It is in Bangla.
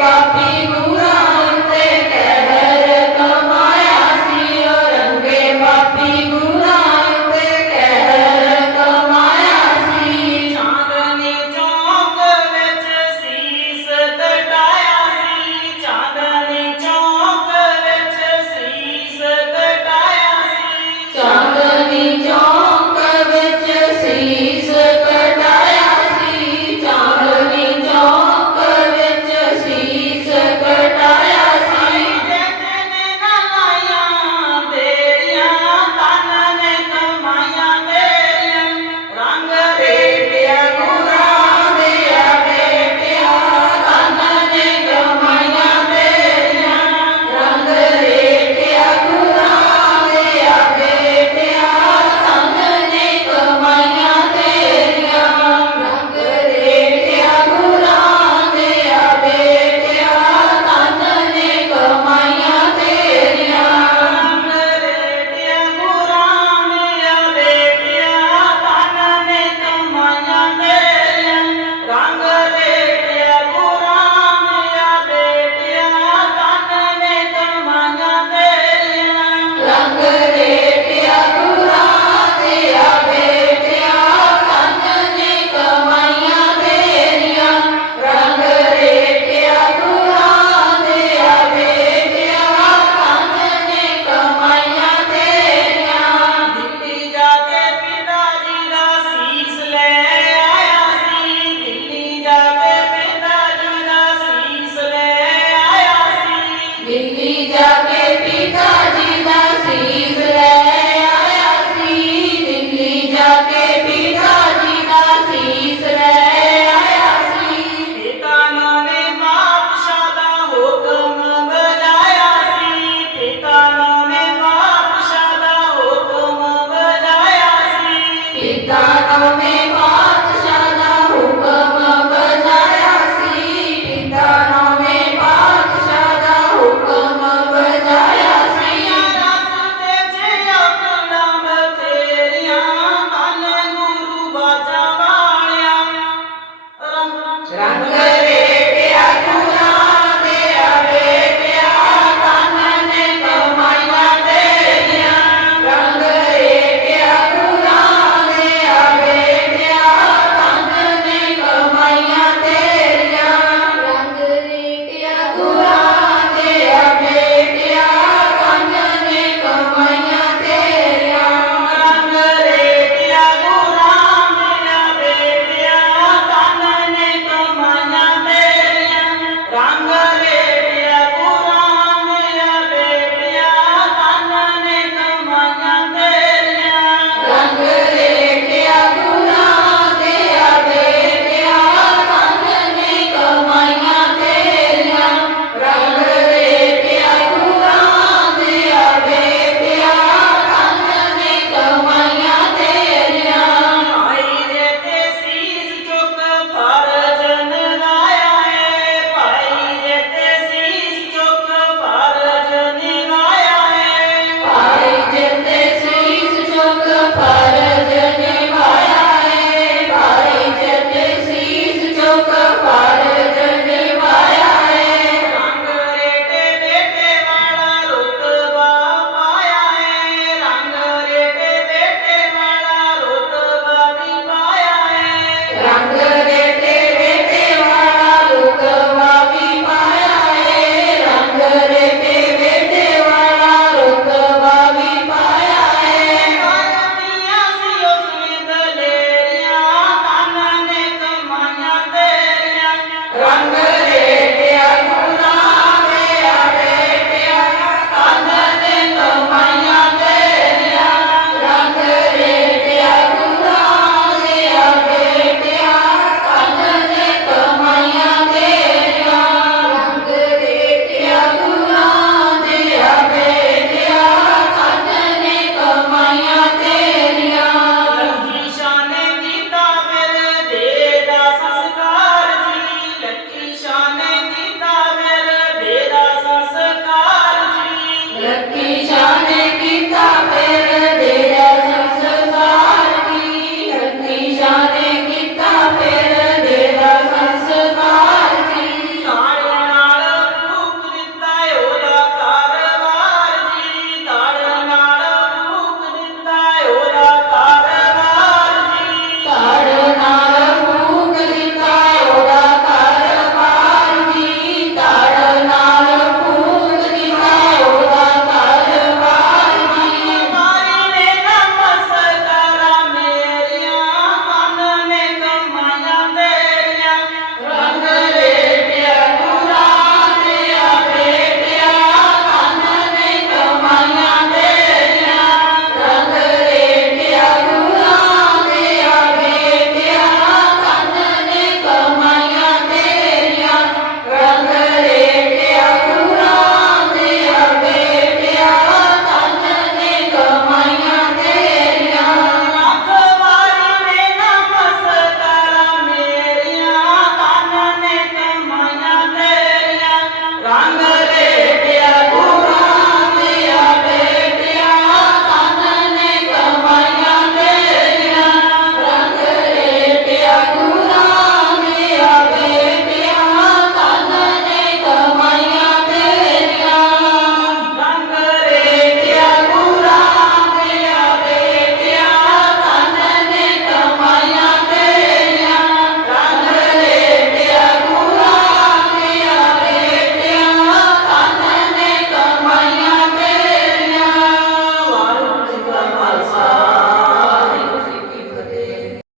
papi. ਤਨ